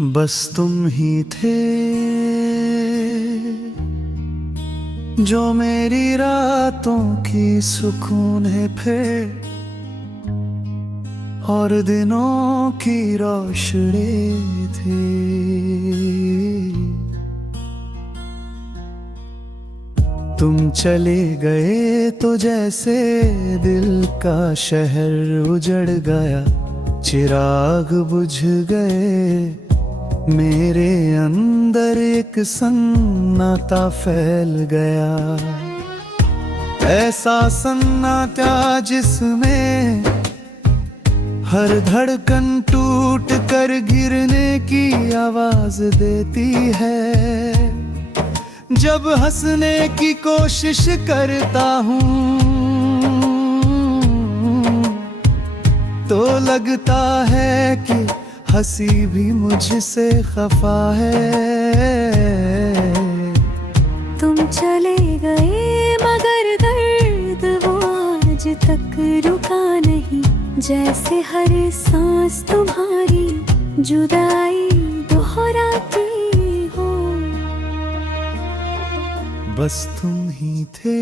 बस तुम ही थे जो मेरी रातों की सुकून है फिर, और दिनों की रोशनी थी। तुम चले गए तो जैसे दिल का शहर उजड़ गया, चिराग बुझ गए मेरे अंदर, एक सन्नाटा फैल गया। ऐसा सन्नाटा जिसमें हर धड़कन टूट कर गिरने की आवाज देती है। जब हंसने की कोशिश करता हूँ तो लगता है कि हंसी भी मुझसे खफा है। तुम चले गए मगर दर्द वो आज तक रुका नहीं, जैसे हर सांस तुम्हारी जुदाई दोहराती हो। बस तुम ही थे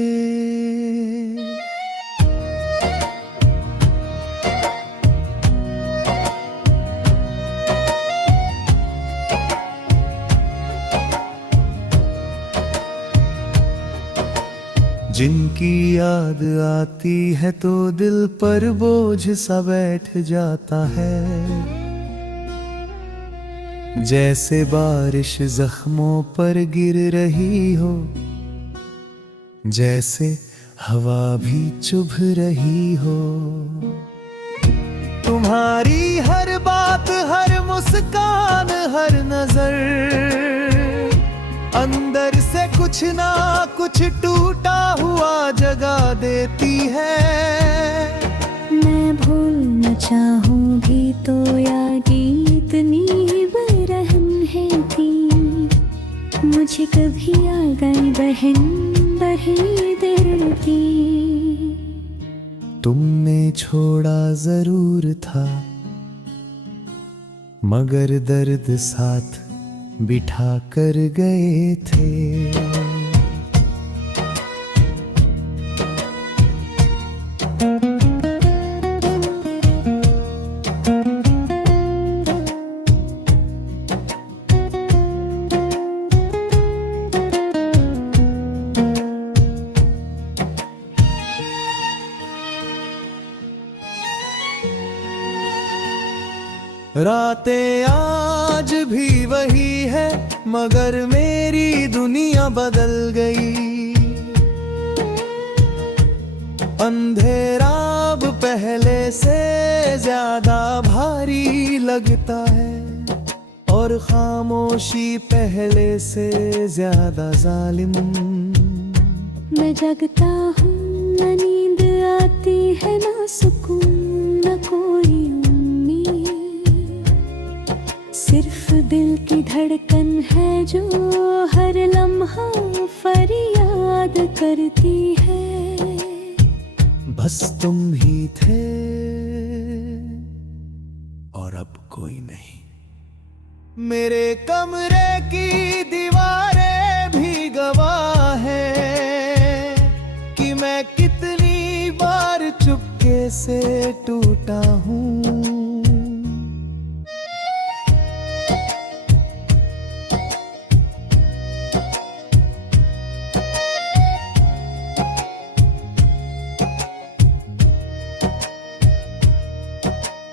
जिनकी याद आती है तो दिल पर बोझ सा बैठ जाता है। जैसे बारिश जख्मों पर गिर रही हो, जैसे हवा भी चुभ रही हो। तुम्हारी हर बात, हर मुस्कान, हर नजर अंदर से कुछ ना कुछ टूटा हुआ जगा देती है। मैं भूलना चाहूंगी तो या गीत नी बरहम है ती, मुझे कभी आ गई बहन बही दिल की। तुमने छोड़ा जरूर था मगर दर्द साथ बिठा कर गए थे। रातें आज भी वही है मगर मेरी दुनिया बदल गई। अंधेरा अब पहले से ज्यादा भारी लगता है और खामोशी पहले से ज्यादा जालिम। मैं जगता हूँ न नींद आती है, ना सुकून न कोई उम्मीद, सिर्फ दिल की धड़कन है जो हर लम्हा फरियाद करती है। बस तुम ही थे और अब कोई नहीं। मेरे कमरे की दीवारें भी गवाह है कि मैं कितनी बार चुपके से टूटा हूँ।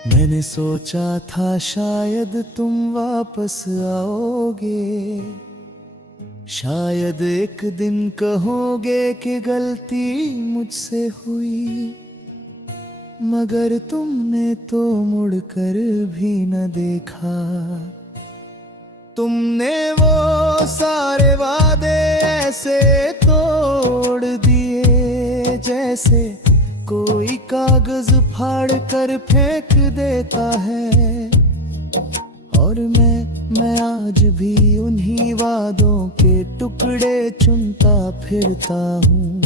मैंने सोचा था शायद तुम वापस आओगे, शायद एक दिन कहोगे कि गलती मुझसे हुई, मगर तुमने तो मुड़कर भी न देखा। तुमने वो सारे वादे ऐसे तोड़ दिए जैसे कोई कागज फाड़ कर फेंक देता है। और मैं आज भी उन्हीं वादों के टुकड़े चुनता फिरता हूँ।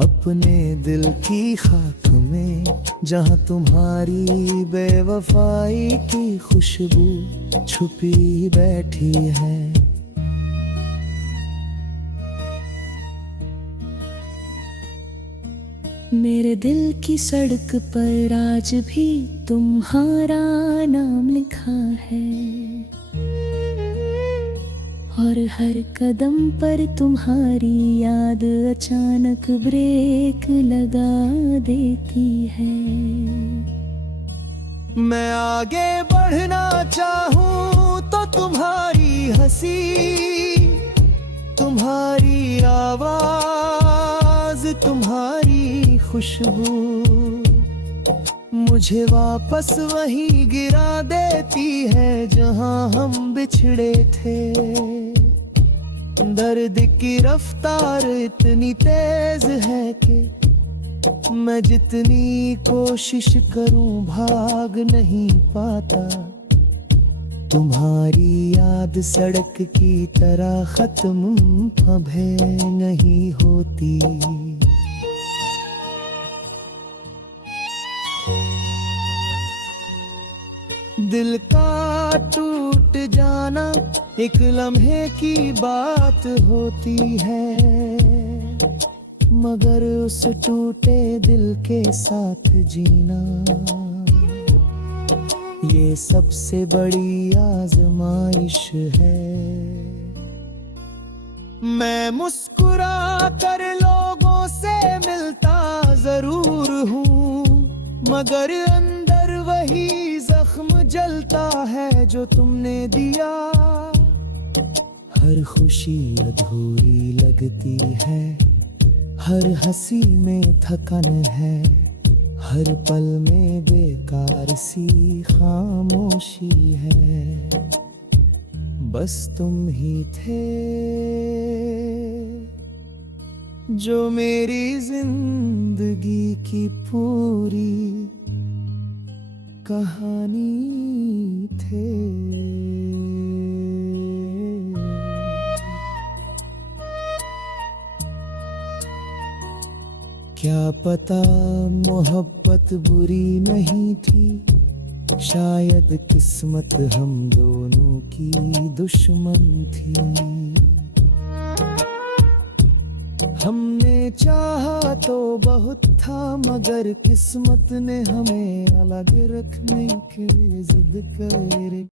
अब अपने दिल की खाक में, जहाँ तुम्हारी बेवफाई की खुशबू छुपी बैठी है। मेरे दिल की सड़क पर आज भी तुम्हारा नाम लिखा है, और हर कदम पर तुम्हारी याद अचानक ब्रेक लगा देती है। मैं आगे बढ़ना चाहूं तो तुम्हारी हंसी, तुम्हारी आवाज, तुम्हारी खुशबू मुझे वापस वहीं गिरा देती है जहां हम बिछड़े थे। दर्द की रफ्तार इतनी तेज है कि मैं जितनी कोशिश करूं भाग नहीं पाता। तुम्हारी याद सड़क की तरह खत्म अभी नहीं होती। दिल का टूट जाना एक लम्हे की बात होती है, मगर उस टूटे दिल के साथ जीना ये सबसे बड़ी आजमाइश है। मैं मुस्कुरा कर लोगों से मिलता जरूर हूँ, मगर अंदर वही जख्म जलता है जो तुमने दिया। हर खुशी अधूरी लगती है, हर हंसी में थकन है, हर पल में बेकार सी खामोशी है। बस तुम ही थे जो मेरी जिंदगी की पूरी कहानी थे। क्या पता मोहब्बत बुरी नहीं थी, शायद किस्मत हम दोनों की दुश्मन थी। हमने चाहा तो बहुत था, मगर किस्मत ने हमें अलग रखने के जिद करे।